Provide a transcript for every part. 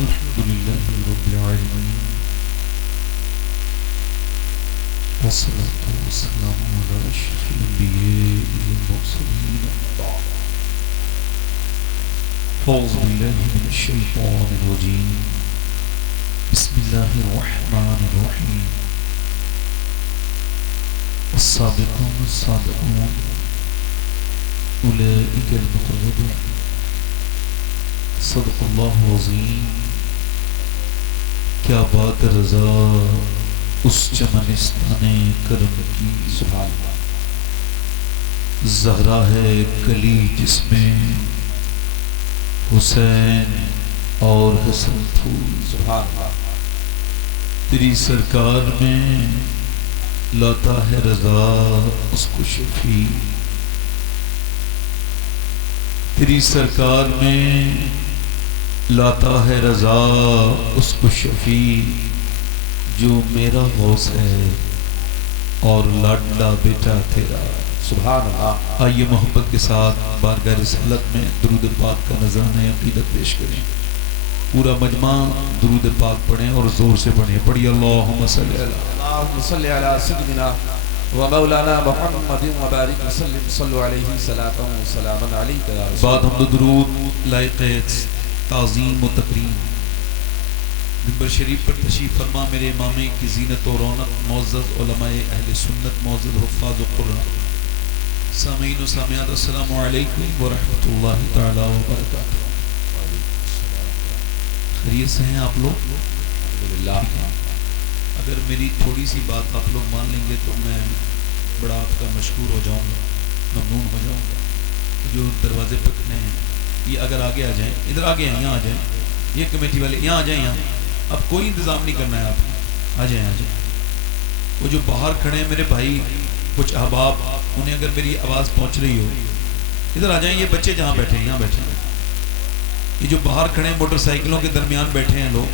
الحمد لله رب العالمين والصلاة والسلام على أشرف الأنبياء والمرسلين. أعوذ بالله من الشيطان الرجيم. بسم الله الرحمن الرحيم. السابقون السابقون أولئك المقربون. صدق اللہ عظیم. کیا بات رضا اس چمنستان کرم کی. سبحان اللہ. زہرا ہے کلی جس میں حسین اور حسن پھول. سبحان اللہ. تیری سرکار میں لاتا ہے رضا اس کو شفیع. تیری سرکار میں لاتا ہے رضا اس کو شفیع جو میرا غوث ہے اور لاڈلا بیٹا تیرا. سبحان اللہ. آئیے محبت کے ساتھ بارگاہ رسالت میں درود پاک کا نذرانہ عقیدت پیش کریں. پورا مجمع درود پاک پڑھیں اور زور سے پڑھیں. پڑھیے اللہم صلی علی سیدنا و مولانا محمد و بارک وسلم. صلو علیہ صلاۃ و سلام علیک یا رسول. بعد حمد و درود لائق تعظیم و تکریم منبر شریف پر تشریف فرما میرے امام کی زینت و رونق معزز علماء اہل سنت معزز حفاظ و قرآن سامعین و سامعات السلام علیکم ورحمۃ اللہ تعالی وبرکاتہ. خیریت سے ہیں آپ لوگ؟ الحمدللہ. اگر میری تھوڑی سی بات آپ لوگ مان لیں گے تو میں بڑا آپ کا مشکور ہو جاؤں گا, ممنون ہو جاؤں گا. جو دروازے پہ کھڑے ہیں یہ اگر آگے آ جائیں, ادھر آگے ہیں, یہاں آ جائیں. یہ کمیٹی والے یہاں آ جائیں. یہاں اب کوئی انتظام نہیں کرنا ہے, آپ آ جائیں. آ جائیں. وہ جو باہر کھڑے ہیں میرے بھائی کچھ احباب, انہیں اگر میری آواز پہنچ رہی ہو ادھر آ جائیں. یہ بچے جہاں بیٹھے ہیں یہاں بیٹھے ہیں. یہ جو باہر کھڑے ہیں موٹر سائیکلوں کے درمیان بیٹھے ہیں لوگ,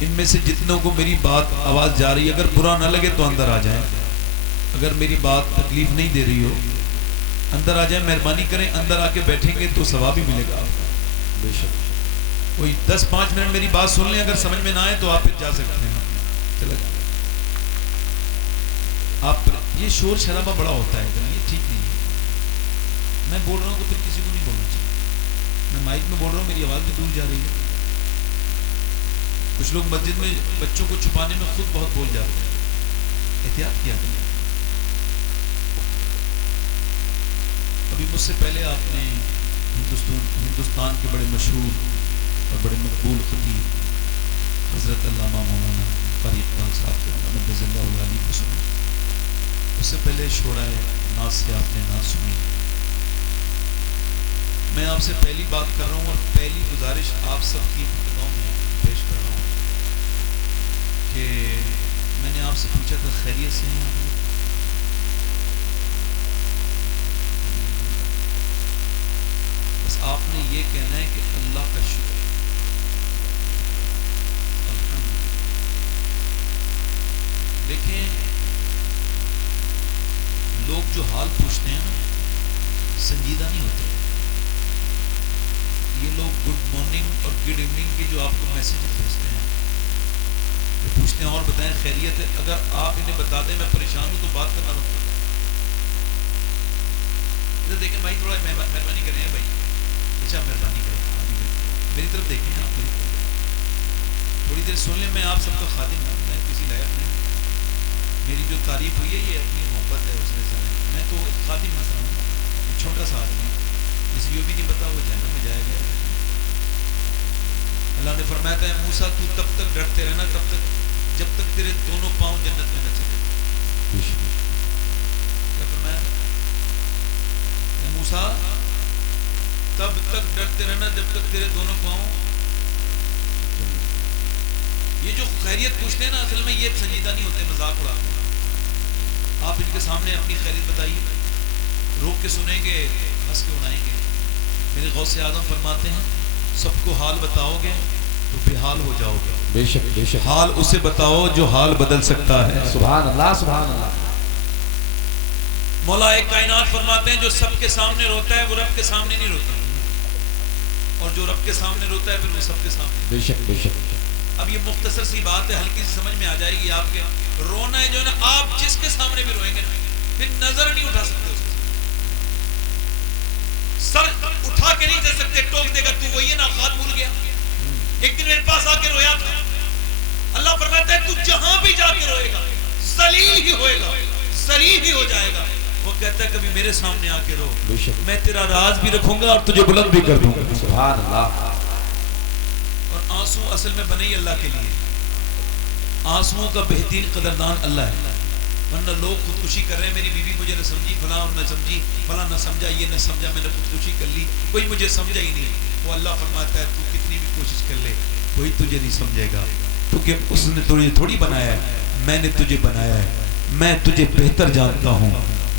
ان میں سے جتنوں کو میری بات آواز جا رہی ہے اگر برا نہ لگے تو اندر آ جائیں. اگر میری بات تکلیف نہیں دے رہی ہو اندر آ جائیں. مہربانی کریں, اندر آ کے بیٹھیں گے تو ثواب بھی ملے گا آپ کو. بے شک. کوئی 10-5 منٹ میری بات سن لیں, اگر سمجھ میں نہ آئے تو آپ پھر جا سکتے ہیں. چلا جائیں آپ. یہ شور شرابہ بڑا ہوتا ہے, یہ ٹھیک نہیں ہے. میں بول رہا ہوں تو پھر کسی کو نہیں بولنا چاہیے. میں مائک میں بول رہا ہوں, میری آواز بھی دور جا رہی ہے. کچھ لوگ مسجد میں بچوں کو چھپانے میں خود بہت بول جاتے ہیں. احتیاط کیا کریں. ابھی مجھ سے پہلے آپ نے ہندوستان کے بڑے مشہور اور بڑے مقبول خطیب حضرت علامہ مولانا قاری اقبال صاحب کے مدد اللہ علیہ کو سنا. اس سے پہلے شعرائے ناز سے آپ نے ناز سنی. میں آپ سے پہلی بات کر رہا ہوں اور پہلی گزارش آپ سب کی خدمتوں میں پیش کر رہا ہوں کہ میں نے آپ سے پوچھا تھا خیریت سے ہیں آپ؟ بس آپ نے یہ کہنا ہے کہ اللہ کا شکر. دیکھیں لوگ جو حال پوچھتے ہیں نا سنجیدہ نہیں ہوتے. یہ لوگ گڈ مارننگ اور گڈ ایوننگ کی جو آپ کو میسیج بھیجتے ہیں یہ پوچھتے ہیں اور بتائیں خیریت ہے. اگر آپ انہیں بتا دیں میں پریشان ہوں تو بات کرنا رکھتا ہوں. ادھر دیکھیں بھائی, تھوڑا مہربانی کریں بھائی. اچھا مہربانی کریں, میری طرف دیکھیں. آپ تھوڑی دیر سن لیں. میں آپ سب کا خادم ہوں, میں کسی لائق نہیں. میری جو تعریف ہوئی ہے یہ اپنی محبت ہے اس نے. میں تو ایک خادم مثلا ہوں, ایک چھوٹا سا آدمی. کسی کو بھی نہیں پتا وہ جہنم میں جائے گا. اللہ نے فرمایا تھا موسیٰ تو تب تک ڈرتے رہنا تب تک جب تک تیرے دونوں پاؤں جنت میں نہ چلے. کیا فرمایا موسیٰ, تب تک ڈرتے رہنا جب تک تیرے دونوں پاؤں. یہ جو خیریت پوچھتے ہیں نا اصل میں یہ سنجیدہ نہیں ہوتے, مذاق اڑاتے ہیں. آپ ان کے سامنے اپنی خیریت بتائیے, روک کے سنیں گے, ہنس کے اڑائیں گے. میرے غوث اعظم فرماتے ہیں سب کو حال بتاؤ گے تو بے حال ہو جاؤ گے. بے شک بے شک. حال اسے بتاؤ جو حال بدل سکتا ہے. سبحان اللہ سبحان اللہ. مولا ایک کائنات فرماتے ہیں جو سب کے سامنے روتا ہے وہ رب کے سامنے نہیں روتا. اور جو رب کے سامنے روتا ہے پھر وہ سب کے سامنے. بے شک بے شک. اب یہ مختصر سی بات ہے, ہلکی سی سمجھ میں آ جائے گی آپ کے. رونا ہے جو ہے نا, آپ جس کے سامنے بھی روئیں گے پھر نظر نہیں اٹھا سکتے اس کے سر اٹھا کے نہیں دے سکتے, ٹوک دے گا تو وہی ہے نا, خات بھول گیا. ایک دن میرے پاس آ کے رویا تھا. اللہ فرماتا ہے تو جہاں بھی جا کے روئے گا ذلیل ہی ہوئے گا, ذلیل ہی ہو جائے گا. وہ کہتا ہے کبھی میرے سامنے آ کے رو, میں تیرا راز بھی رکھوں گا اور تجھے بلند بھی کر دوں گا. سبحان اللہ. اور آنسو اصل میں بنے ہی اللہ کے لیے. آنسوؤں کا بہترین قدردان اللہ ہے. ورنہ لوگ خودکشی کر رہے ہیں, میری بیوی مجھے نہ سمجھی, فلاں نہ سمجھی, فلاں نہ سمجھا, یہ نہ سمجھا, میں نے خودکشی کر لی, کوئی مجھے سمجھا ہی نہیں. وہ اللہ فرماتا ہے تو کتنی بھی کوشش کر لے کوئی تجھے نہیں سمجھے گا, کیونکہ اس نے تجھے تھوڑی بنایا ہے, میں نے تجھے بنایا ہے, میں تجھے بہتر جانتا ہوں.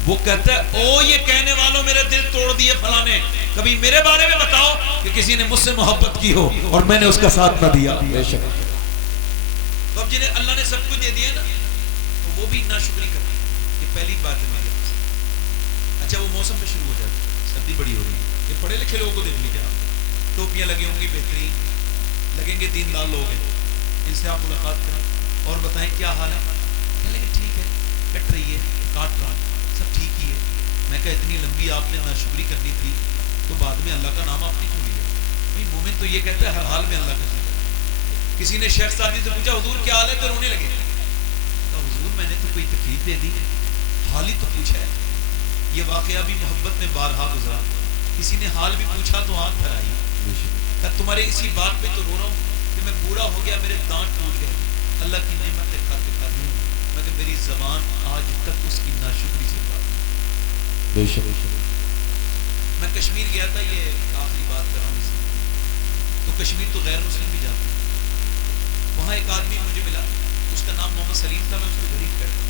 وہ کہتا ہے او یہ کہنے والوں میرے دل توڑ دیے فلاں نے, کبھی میرے بارے میں بتاؤ کہ کسی نے مجھ سے محبت کی ہو اور میں نے اس کا ساتھ نہ دیا. بے شک. تو اب جنہیں اللہ نے سب کچھ دے دیا نا تو وہ بھی ناشکری کرتے ہیں. یہ پہلی بات ہے میری. اچھا وہ موسم پہ شروع ہو جاتا ہے, سردی بڑی ہو رہی ہے. یہ پڑھے لکھے لوگوں کو دیکھ لیجیے آپ, ٹوپیاں لگی ہوں گی بہترین, لگیں گے دیندار لوگ ہیں, ان سے آپ ملاقات کریں اور بتائیں کیا حال ہے, کہنے لگے ٹھیک ہے, کٹ رہی ہے, کاٹ رہا, سب ٹھیک ہی ہے. میں کہا اتنی لمبی آپ نے ناشکری کرنی تھی تو بعد میں اللہ کا نام آپ نے کیوں لیا؟ بھائی مومن تو یہ کہتا ہے ہر حال میں اللہ کا ذکر. کسی نے شیخ سعدی سے پوچھا حضور کیا حال ہے, تو رونے لگے. تو حضور میں نے تو کوئی تکلیف دے دی, حال ہی تو پوچھا ہے. یہ واقعہ بھی محبت میں بارہا گزرا. کسی نے حال بھی پوچھا تو آنکھ بھر آئی. کہ تمہارے اسی بات پہ تو رو رہا ہوں کہ میں بوڑھا ہو گیا, میرے دانت ٹوٹ گئے, اللہ کی نعمتیں کھاتے کھاتے, مگر میری زبان آج تک اس کی ناشکری سے بات. بے شک. میں کشمیر گیا تھا, یہ آخری بات کر رہا ہوں اس میں. تو کشمیر تو غیر مسلم بھی جاتے ہیں. وہاں ایک آدمی مجھے ملا, اس کا نام محمد سلیم تھا, میں اس کو غریب کہتا ہوں.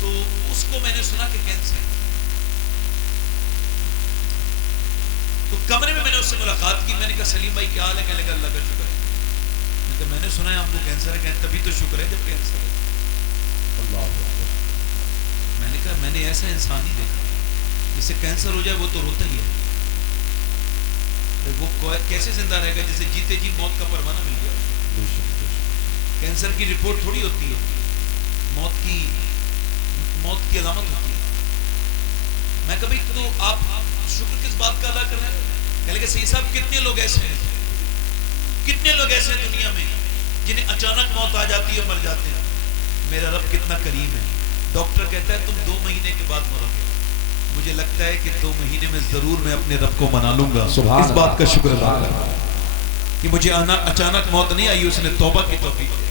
تو اس کو میں نے سنا کہ کینسر. تو کمرے میں نے اس سے ملاقات کی. میں نے کہا سلیم بھائی کیا حال ہے؟ کہنے لگا اللہ کا شکر ہے. میں نے سنا ہے آپ کو کینسر ہے. کہتے تبھی تو شکر ہے جب کینسر ہے. اللہ. میں نے کہا میں نے ایسا انسان نہیں دیکھا جس سے کینسر ہو جائے وہ تو روتا ہی ہے. وہ کیسے زندہ رہے گا جسے جیتے جی موت کا پروانہ مل گیا. کینسر کی رپورٹ تھوڑی ہوتی ہے, موت کی علامت ہوتی ہے. میں کبھی تو آپ شکر کس بات کا ادا کر رہے ہیں؟ کہہ لگے صحیح صاحب کتنے لوگ ایسے ہیں, کتنے لوگ ایسے ہیں دنیا میں جنہیں اچانک موت آ جاتی ہے, مر جاتے ہیں. میرا رب کتنا کریم ہے. ڈاکٹر کہتا ہے تم 2 مہینے کے بعد مرو گے. مجھے لگتا ہے کہ 2 مہینے میں ضرور میں اپنے رب کو منا لوں گا. اس بات کا شکر ادا کروں کہ مجھے اچانک موت نہیں آئی, اس نے توبہ کی توفیق دی.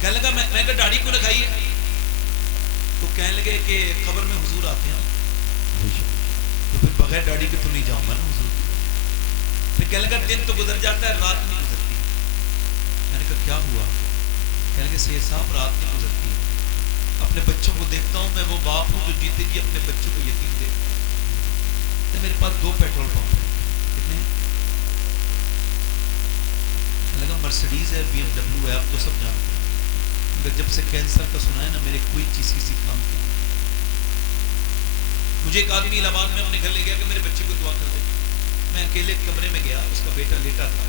کہنے لگا میں کہا داڑھی کو لگائی ہے. تو کہنے لگے کہ قبر میں حضور آتے ہیں تو پھر بغیر داڑھی کے تو نہیں جاؤں گا نا حضور. پھر کہنے لگا دن تو گزر جاتا ہے, رات نہیں گزرتی. میں نے کہا کیا ہوا؟ کہنے لگے سید صاحب رات نہیں گزرتی. اپنے بچوں کو دیکھتا ہوں, میں وہ باپ ہوں جو جیتے جی اپنے بچوں کو یتیم دیکھتا ہوں. میرے پاس 2 پیٹرول پمپ ہیں. کتنے؟ میں لگا مرسڈیز ہے, BMW ہے, آپ تو سب جانتے ہیں. مگر جب سے کینسر کا سنا ہے نا میرے کوئی چیز کسی کام کی. مجھے ایک آدمی الہ آباد میں اپنے گھر لے گیا کہ میرے بچے کو دعا کر دے. میں اکیلے کمرے میں گیا, اس کا بیٹا لیٹا تھا,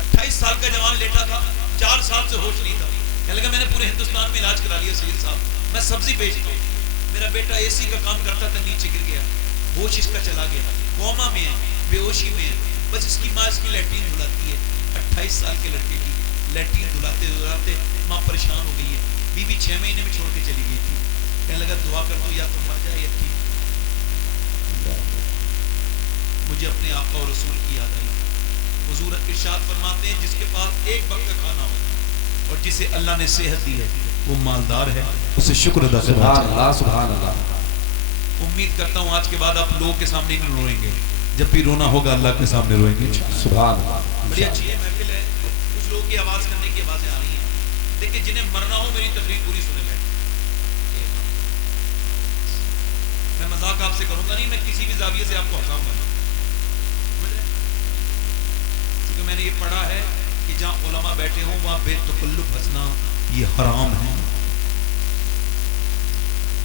28 سال کا جوان لیٹا تھا, 4 سال سے ہوش نہیں تھا. کہنے لگا میں نے پورے ہندوستان میں علاج کرا لیا سید صاحب, میں سبزی بیچتا ہوں. میرا بیٹا AC کا کام کرتا تھا, نیچے گر گیا, ہوش اس کا چلا گیا, کوما میں ہے, بے ہوشی میں ہے. بس اس کی ماں اس کی لیٹرین دھلاتی ہے. 28 سال کے لڑکے کی لیٹرین دھلاتے دھلاتے ماں پریشان ہو گئی ہے. بیوی 6 مہینے میں چھوڑ کے چلی گئی تھی. کہنے لگا دعا کر دو یا تو مر جائے یا ٹھیک. مجھے اپنے آقا اور رسول کی یاد آئی. حضور ارشاد فرماتے ہیں جس کے پاس ایک وقت کا کھانا ہو اور جسے اللہ نے صحت دی ہے وہ مالدار ہے, اسے شکر ادا کرنا چاہیے. سبحان اللہ سبحان اللہ. امید کرتا ہوں آج کے بعد آپ لوگوں کے سامنے نہیں روئیں گے, جب بھی رونا ہوگا اللہ کے سامنے روئیں گے. سبحان اللہ. بڑی اچھی ہے محفل ہے, کچھ لوگوں کی آواز کرنے کی آوازیں آ رہی ہیں, لیکن جنہیں مرنا ہو میری تقریر پوری سنے لیں. میں مذاق آپ سے کروں گا نہیں, میں کسی بھی زاویے سے آپ کو ہنساؤں گا. کیونکہ میں نے یہ پڑھا ہے کہ جہاں علماء بیٹھے ہوں وہاں بے تکلف ہنسنا یہ حرام ہے.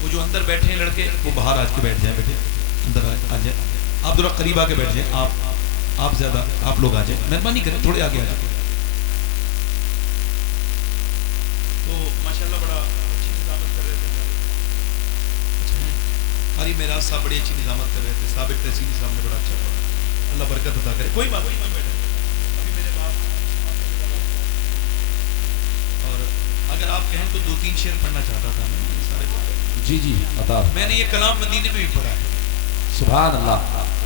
وہ جو اندر بیٹھے ہیں لڑکے وہ باہر آ کے بیٹھ جائیں, بیٹھے اندر آ جائیں. آپ ذرا قریب آ کے بیٹھ جائیں. آپ آپ زیادہ آپ لوگ آ جائیں، مہربانی کریں تھوڑے آگے آ جائیں. تو ماشاءاللہ بڑا اچھی نظامت کر رہے تھے. قاری معراج صاحب بڑی اچھی نظامت کر رہے تھے. سابق تحصیلی صاحب نے بڑا اچھا پڑھا. اللہ برکت عطا کرے. کوئی بات نہیں بیٹھے. ابھی میرے باپ اور اگر آپ کہیں تو 2-3 شعر پڑھنا چاہتا تھا میں سارے. جی جی عطا. میں نے یہ کلام مدینے میں بھی پڑھا ہے. سبحان اللہ.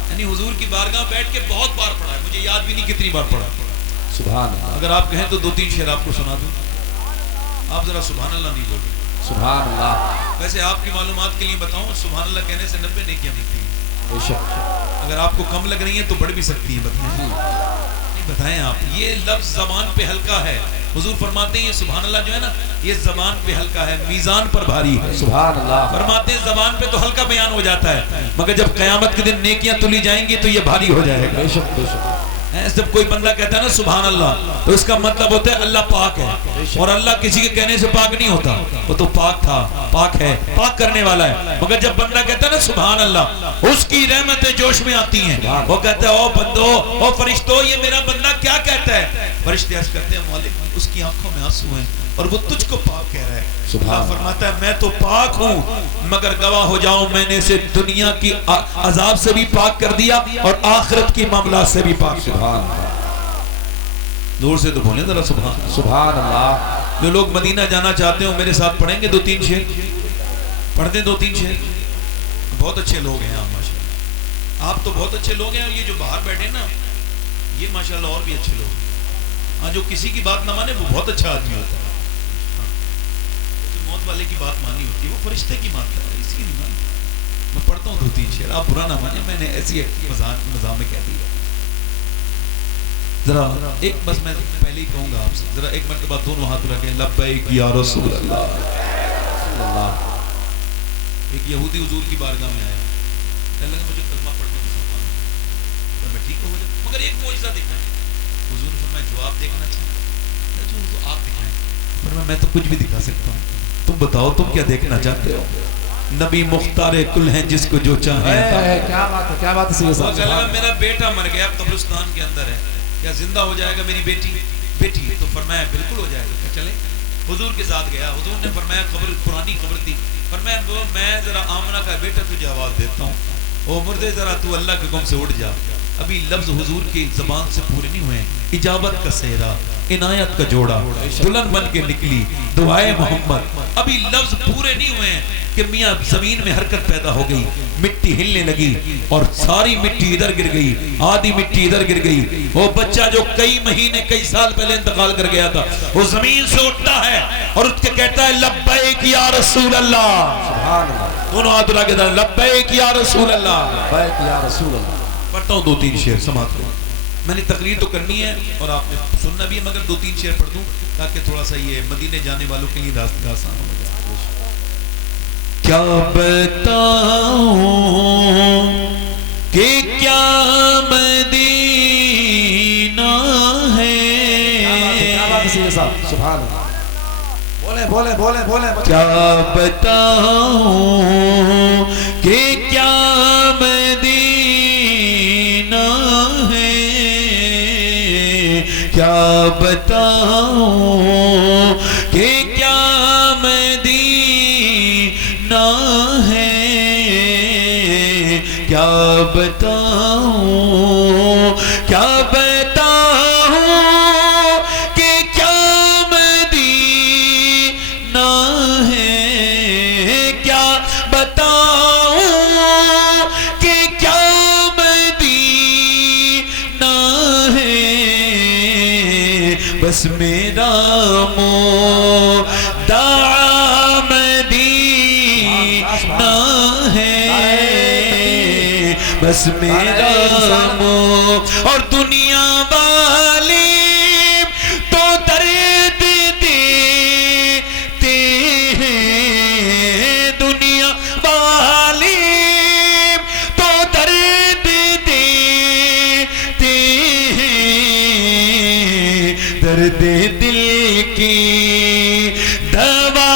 یعنی حضور کی بارگاہ بیٹھ کے بہت بار پڑھا ہے. مجھے یاد بھی نہیں کتنی بار پڑھا. سبحان اللہ. اگر آپ کہیں تو 2-3 شعر آپ کو سنا دوں. آپ ذرا سبحان اللہ نہیں بولتے. سبحان اللہ. ویسے آپ کی معلومات کے لیے بتاؤں سبحان اللہ کہنے سے 90 نیکیاں ملتی ہیں. بے شک. اگر آپ کو کم لگ رہی ہیں تو بڑھ بھی سکتی ہیں. بتائیں نہیں بتائیں آپ. یہ لفظ زبان پہ ہلکا ہے. حضور فرماتے ہیں یہ سبحان اللہ جو ہے نا یہ زبان پہ ہلکا ہے میزان پر بھاری ہے. سبحان اللہ. فرماتے ہیں زبان پہ تو ہلکا بیان ہو جاتا ہے مگر جب قیامت کے دن نیکیاں تلی جائیں گی تو یہ بھاری ہو جائے گا. بے شک بے شک. جب کوئی بندہ کہتا ہے نا سبحان اللہ تو اس کا مطلب ہوتا ہے اللہ پاک ہے. اور اللہ کسی کے کہنے سے پاک نہیں ہوتا. وہ تو پاک تھا پاک ہے پاک کرنے والا ہے. مگر جب بندہ کہتا ہے نا سبحان اللہ اس کی رحمتیں جوش میں آتی ہیں. وہ کہتا ہے او بندو او فرشتو یہ میرا بندہ کیا کہتا ہے. فرشتے عرض کرتے ہیں مالک اس کی آنکھوں میں آنسو ہیں اور وہ تجھ کو پاک کہہ رہا ہے. اللہ فرماتا ہے میں تو پاک ہوں مگر گواہ ہو جاؤں میں نے اسے دنیا کی عذاب سے بھی پاک کر دیا اور آخرت کی معاملات سے بھی پاک. سبحان اللہ. دور سے تو بولیں ذرا سبحان. سبحان اللہ. جو لوگ مدینہ جانا چاہتے ہوں میرے ساتھ پڑھیں گے 2-3 شعر. پڑھ دیں 2-3 شعر. بہت اچھے لوگ ہیں آپ ماشاءاللہ. آپ تو بہت اچھے لوگ ہیں اور یہ جو باہر بیٹھے نا یہ ماشاءاللہ اور بھی اچھے لوگ ہیں. ہاں جو کسی کی بات نہ مانے وہ بہت اچھا آدمی ہوتا ہے. موت والے کی بات مانی ہوتی ہے وہ فرشتے کی مانتا ہے اس کی نہیں مانتا. میں پڑھتا ہوں 2-3 شعر. آپ برا نہ مانے میں نے ایسی مزاح میں کہہ دیا. ذرا ایک بس میں پہلے ہی کہوں گا آپ سے ذرا ایک مرتبہ دونوں ہاتھ رکھیں لبیک یا رسول اللہ. ایک یہودی حضور کی بارگاہ میں آیا کہنے لگا مجھے کلمہ پڑھ کے مسلمان ہوں میں ٹھیک ہو جاؤں مگر ایک معجزہ دیکھنا ہے. حضور نے فرمایا جو آپ دیکھنا چاہتے جو آپ دکھائیں. فرمایا میں تو کچھ بھی دکھا سکتا ہوں تم بتاؤ تم کیا دیکھنا چاہتے ہو. نبی مختار کل ہیں جس کو جو چاہیں. کیا بات ہے کیا بات ہے. میرا بیٹا مر گیا قبرستان کے اندر ہے کیا زندہ ہو جائے گا میری بیٹی تو فرمایا بالکل ہو جائے گا. چلے حضور کے ساتھ گیا. حضور نے فرمایا قبر پرانی قبر تھی. فرمایا میں ذرا آمنہ کا بیٹا تجھے آواز دیتا ہوں او مردے ذرا تو اللہ کے حکم سے اٹھ جا. ابھی لفظ حضور کی زبان سے پورے نہیں ہوئے. اجابت کا صحرا عنایت کا جوڑا دلہن بن کے نکلی دعائے محمد. ابھی لفظ پورے نہیں ہوئے ہیں کہ میاں زمین میں حرکت پیدا ہو گئی. مٹی ہلنے لگی اور ساری مٹی ادھر گر گئی آدھی مٹی ادھر گر گئی. وہ بچہ جو کئی مہینے کئی سال پہلے انتقال کر گیا تھا وہ زمین سے اٹھتا ہے اور اٹھ کے کہتا ہے لبیک یا رسول اللہ. سبحان اللہ. دونوں ہاتھ اٹھا کے لبیک یا رسول اللہ. لبیک یا رسول اللہ. پڑھتا ہوں 2-3 شعر سماعت کرو. میں نے تقریر تو کرنی ہے اور آپ نے سننا بھی ہے مگر 2-3 شعر پڑھ دوں تاکہ تھوڑا سا یہ مدینے جانے والوں کے لیے راستہ آسان ہو جائے. کیا بتاؤں کہ کیا مدینہ ہے. سبحان اللہ. بولے بولے بولے. کیا بتاؤں کہ کیا مدینہ ہے. کیا بتاؤں کہ کیا مدینہ ہے. کیا بتاؤں کیا بتاؤں کہ کیا مدینہ ہے. کیا بتاؤں کہ کیا مدینہ ہے. بس میرا مدعا مدینہ ہے. بس میرا اور دنیا والی تو درد دیتے ہیں. دنیا والی تو درد دیتے ہیں. درد دل کی دوا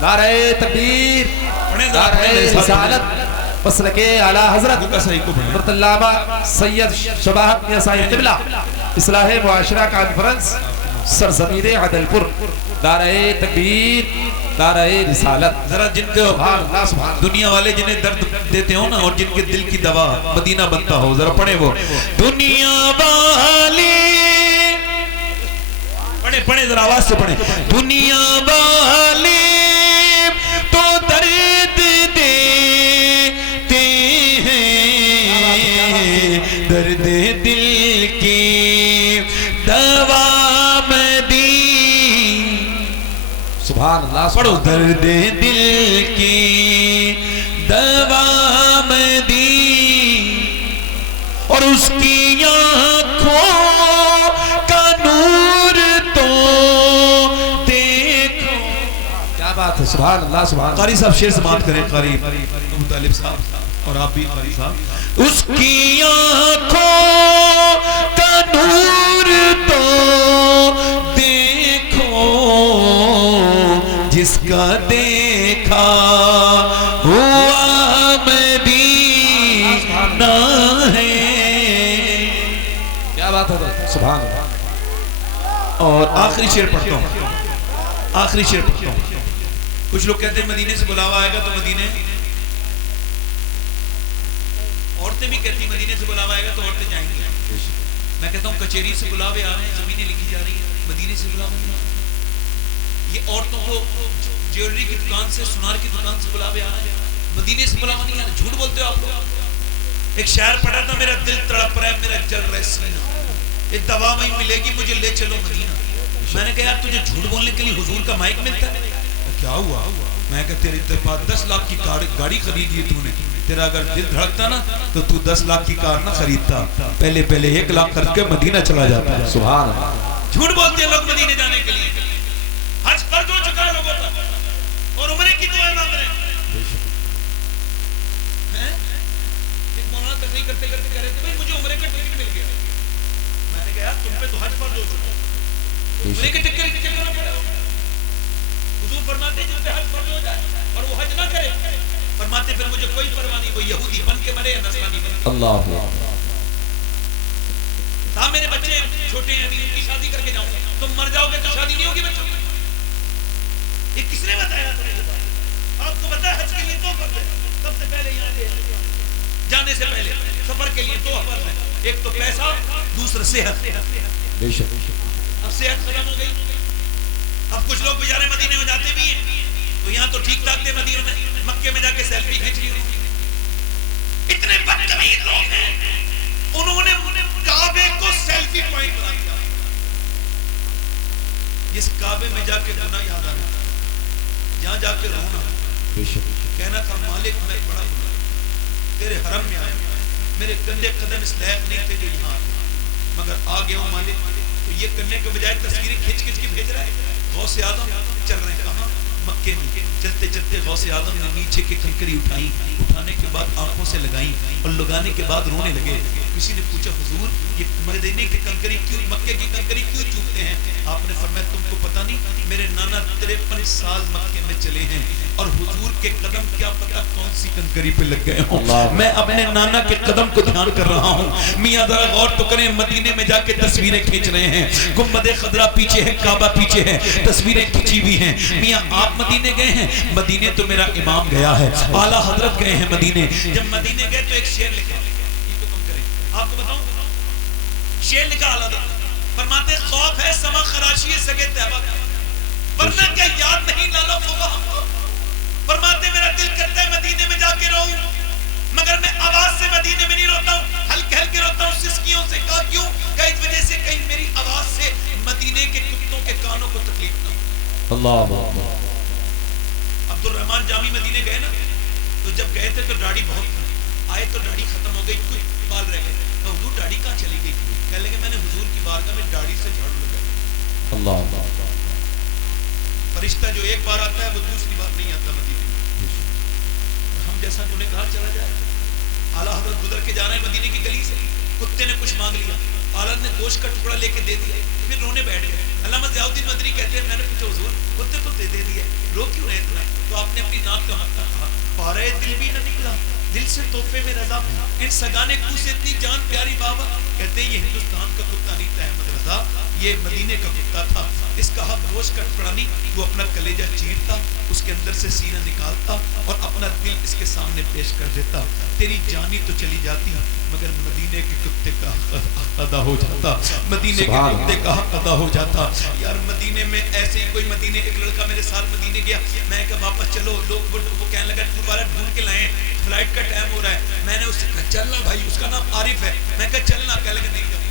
نعرہ تکبیر، نعرہ رسالت، مسلک اعلی حضرت حضرت علامہ سید شباہت میاں صاحب قبلہ اصلاح معاشرہ کانفرنس سرزمین عدل پور دارہ تکبیر دارہ رسالت. ذرا جن کے دنیا والے جنہیں درد دیتے ہو نا اور جن کے دل کی دوا مدینہ بنتا ہو ذرا پڑھیں وہ دنیا والے پڑھیں ذرا آواز سے پڑھیں. دنیا والے تو درد دیتے ہیں درد دل کی دوا سبحان اللہ. پڑھو درد دل کی دوا مدی اور اس کی آنکھوں کا نور تو دیکھو. کیا بات ہے. سبحان اللہ سبحان اللہ. قاری صاحب شعر سماعت کریں. قاری ابو طالب صاحب اور آپ بھی قاری صاحب. اس کی آنکھوں کا نور تو دیکھو جس کا دیکھا ہوا مدینہ ہے. کیا بات ہے. سبحان اللہ. اور آخری شعر پڑھتا ہوں. آخری شعر پڑھتا ہوں. کچھ لوگ کہتے ہیں مدینے سے بلاوا آئے گا تو مدینے. عورتیں بھی کہتی ہیں مدینے سے بلاوا آئے گا تو عورتیں جائیں گی. میں کہتا ہوں کچہری سے بلاوے آ رہے ہیں زمینیں لکھی جا رہی ہیں مدینے سے بلاوا نہیں. یہ عورتوں کو جیولری کی دکان سے سونار کی دکان سے بلاوے آ رہے ہیں مدینے سے بلاوا نہیں آ رہے. جھوٹ بولتے ہو آپ لوگ. ایک شاعر پڑھا تھا میرا دل تڑپ رہا ہے میرا جل رہا ہے سینہ یہ دوا میں ملے گی مجھے لے چلو مدینہ. میں نے کہا یار تجھے جھوٹ بولنے کے لیے حضور کا مائک ملتا ہے. کیا ہوا. میں کہا تیرے پاس 10 لاکھ کی گاڑی خریدی ہے تو نے. تیرا اگر دل دھڑکتا نا تو 10 لاکھ کی کار نہ خریدتا. پہلے 1 لاکھ خرچ کے مدینہ چلا جاتا. سبحان اللہ. جھوٹ بولتے ہیں لوگ مدینے جانے کے لیے. حج فرض ہو چکا ہے لوگوں کا اور عمرے کی دعائیں مانگ رہے ہیں. ایک مولانا تقریر کرتے کرتے کہہ رہے تھے بھائی مجھے عمرے کا ٹکٹ مل گیا. میں نے کہا یار تم پہ تو حج فرض ہو چکا ہے عمرے کے ٹکٹ کیا کرنا پڑے. حضور فرماتے جن پہ حج فرض ہو جائے اور وہ حج نہ کرے فرماتے پھر مجھے کوئی پرواہ نہیں وہ یہودی بن کے مرے یا نصرانی بن کے. اللہ صاحب میرے بچے چھوٹے ہیں ابھی ان کی شادی کر کے جاؤں گا. تم مر جاؤ گے تو شادی نہیں ہوگی بچوں کی. یہ کس نے بتایا آپ کو بتایا حج کے لیے 2 فرض ہیں. سب سے پہلے یہاں جانے سے پہلے سفر کے لیے 2 فرض ہیں. ایک تو پیسہ دوسرا صحت. بے شک. اب صحت ختم ہو گئی. اب کچھ لوگ بیچارے مدینے میں جاتے بھی ہیں تو یہاں تو ٹھیک ٹھاک تھے مدینے میں مکے میں جا کے سیلفی کھینچ لی. اتنے بدتمیز لوگ ہیں انہوں نے کعبے کو سیلفی پوائنٹ بنا دیا. جس کعبے میں جا کے گناہ یاد آنا جہاں جا کے رونا کہنا تھا مالک میں بڑا گناہ تیرے حرم میں آیا میرے گندے قدم اس لائق نہیں تھے جو یہاں مگر آ گیا ہوں مالک. تو یہ کرنے کے بجائے تصویریں کھینچ کھینچ کے بھیج رہا ہے. غوث اعظم چل رہے ہیں کہاں مکے میں. چلتے چلتے غوث اعظم نے نیچے کی کنکری اٹھائی. اٹھانے کے بعد آنکھوں سے لگائی اور لگانے کے بعد رونے لگے. کسی نے پوچھا حضور یہ مدینے کی کنکری کیوں مکے کی کنکری کیوں چومتے ہیں. آپ نے فرمایا تم کو پتہ نہیں میرے نانا 53 سال مکے میں چلے ہیں اور حضور کے قدم کیا پتہ کون سی کنکری پہ لگ گئے ہوں. میں اپنے نانا کے قدم کو دھیان کر رہا ہوں. میاں ذرا غور تو کریں مدینے میں جا کے تصویریں کھینچ رہے ہیں. گنبد خضرا پیچھے ہے کعبہ پیچھے ہے تصویریں کھینچی ہوئی ہیں. میاں آپ مدینے گئے ہیں. مدینے تو میرا امام گیا ہے اعلیٰ حضرت گئے ہیں مدینے. جب مدینے گئے تو ایک شعر لکھا آپ کو بتاؤں شعر لکھا اعلیٰ حضرت فرماتے خوف ہے سما خراشی سگے طیبہ کا ورنہ کیا یاد نہیں لالا فوقہ ہم کو. فرماتے میرا دل کرتا ہے مدینے میں جا کے رہوں مگر میں آواز سے مدینے میں نہیں روتا ہوں ہلکے ہلکے روتا ہوں سسکیوں سے. کہا کیوں کہ اس وجہ سے کہیں میری آواز سے مدینے کے کتوں کے کانوں کو تکلیف نہ ہو. اللہ عبدالرحمن جامی مدینے گئے نا تو جب گئے تھے تو داڑھی بہت آئے تو داڑھی ختم ہو گئی کچھ بال رہ گئے. تو حضور داڑھی کہاں چلی گئی. کہنے لگے میں نے حضور کی بارگاہ میں داڑھی سے جھاڑو لگائی. اللہ فرشتہ جو ایک بار آتا ہے وہ دوسری بار نہیں آتا مدینے میں. ہم جیسا انہیں کہا چلا جائے. اعلیٰ حضرت گزر کے جانا ہے مدینے کی گلی سے کتے نے کچھ مانگ لیا. اعلیٰ نے گوشت کا ٹکڑا لے کے دے دیا پھر رونے بیٹھ گئے. علامہ ضیاء الدین مدنی کہتے ہیں میں نے پوچھا حضور کتے کو دے دیا رو کیوں رہے اتنا. تو آپ نے اپنی ناک کا ہاتھ کہا پارے دل بھی نہ نکلا دل سے تحفے میں رضا ان سگانے کو سے اتنی جان پیاری بابا کہتے ہیں یہ ہندوستان کا کتا نہیں تھا احمد رضا یہ مدینے کا کتا تھا اس کا حق گوشت کٹ پڑانی وہ اپنا کلیجہ چیرتا اس کے اندر سے سینہ نکالتا اور اپنا دل اس کے سامنے پیش کر دیتا تیری جانی تو چلی جاتی مگر مدینے کے کتے کا حق ادا ہو جاتا مدینے کے کتے کا حق ادا ہو جاتا یار مدینے میں ایسے ہی کوئی مدینے ایک لڑکا میرے ساتھ مدینے گیا میں کہا واپس چلو لوگ وہ کہنے لگا ٹور والا ڈھونڈ کے لائیں فلائٹ کا ٹائم ہو رہا ہے میں نے اس سے کہا چلنا بھائی اس کا نام عارف ہے میں کہا چلنا کہہ لگا نہیں جاؤں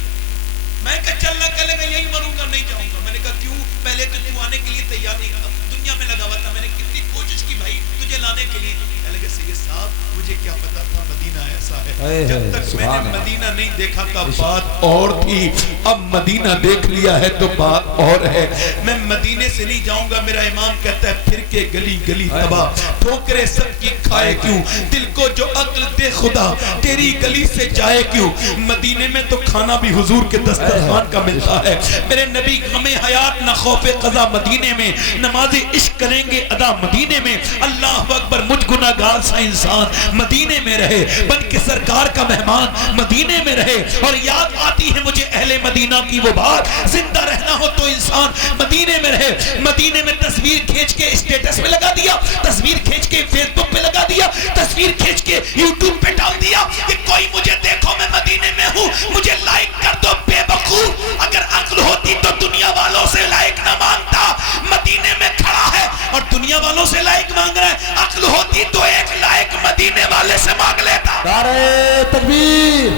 میں کہا چلنا کہہ لگا یہی مروں گا نہیں جاؤں گا میں نے کہا کیوں پہلے تو آنے کے لیے تیار نہیں تھا دنیا میں لگا ہوا تھا میں نے کتنی کوشش کی بھائی تجھے لانے کے لیے کہہ لگا سید صاحب مجھے کیا پتا تھا مدینہ ایسا ہے جب تک میں نے مدینہ نہیں دیکھا تھا بات اور تھی اب مدینہ دیکھ لیا ہے تو بات اور ہے میں مدینے سے نہیں جاؤں گا میرا امام کہتا ہے پھر کے گلی گلی تباہ ٹھوکریں سب کی کھائے کیوں دل کو جو عقل دے خدا تیری گلی سے جائے کیوں مدینے میں تو کھانا بھی حضور کے دسترخوان کا ملتا ہے میرے نبی غم حیات نہ خوف قضا مدینے میں نماز عشق کریں گے ادا مدینے میں اللہ اکبر مجھ گناہگار سا انسان مدینے میں رہے بن کے سرکار کا مہمان مدینے میں رہے اور یاد آتی ہے مجھے اہل مدینہ کی وہ بات زندہ رہنا ہو تو انسان مدینے میں رہے مدینے میں تصویر کھینچ کے اسٹیٹس میں لگا دیا تصویر کھینچ کے فیس بک پہ لگا دیا تصویر کھینچ کے یوٹیوب پہ ڈال دیا کہ کوئی مجھے دیکھو میں مدینے میں ہوں مجھے لائک کر دو بے وقوف اگر عقل ہوتی تو دنیا والوں سے لائک نہ مانگتا مدینے میں کھڑا ہے اور دنیا والوں سے لائک مانگ رہا ہے عقل ہوتی تو ایک لائک مدینے والے سے مانگ لیتا نعرہ تکبیر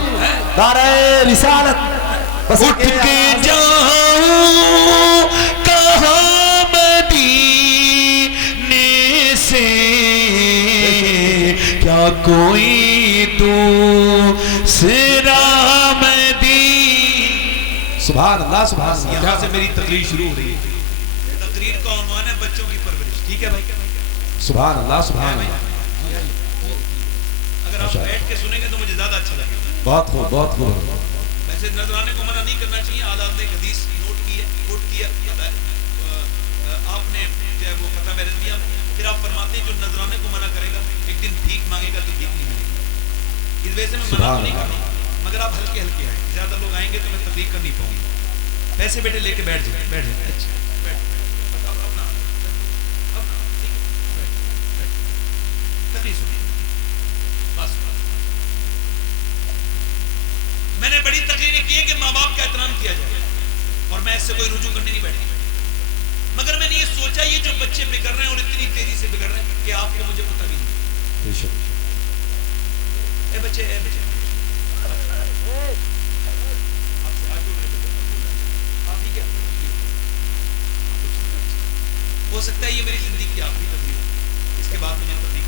نعرہ رسالت اٹھ کے جاؤں کہاں مدینے سے کیا کوئی دوسرا سبحان اللہ سبحان اللہ یہاں سے میری تقریر شروع ہو رہی ہے تقریر کا عنوان ہے بچوں کی پرورش ٹھیک ہے بھائی سبحان اللہ سبحان اللہ اگر آپ بیٹھ کے سنیں گے تو مجھے زیادہ اچھا لگے گا بہت خوب بہت خوب ویسے نذرانے کو منع نہیں کرنا چاہیے آداب نے حدیث نوٹ کی ہے کوٹ کیا آپ نے جو ہے وہ فتح بیرنیہ پھر آپ فرماتے ہیں جو نذرانے کو منع کرے گا ایک دن بھیک مانگے گا تو بھیک نہیں ملے گی اس وجہ سے میں منع تو نہیں کرتا مگر آپ ہلکے ہلکے آئیں زیادہ لوگ آئیں گے تو میں تقریر کر نہیں پاؤں گا پیسے بیٹے لے کے بیٹھ جائیں بیٹھ جائیں اچھا تقریر سنیے بس میں نے بڑی تقریریں کی ہے کہ ماں باپ کا احترام کیا جائے اور میں اس سے کوئی رجوع کرنے نہیں بیٹھا مگر میں نے یہ سوچا یہ جو بچے بگڑ رہے ہیں اور اتنی تیزی سے بگڑ رہے ہیں کہ آپ کو مجھے پتہ بھی نہیں اے بچے ہو سکتا ہے یہ میری زندگی کی آخری تقریر ہے اس کے بعد مجھے تقریر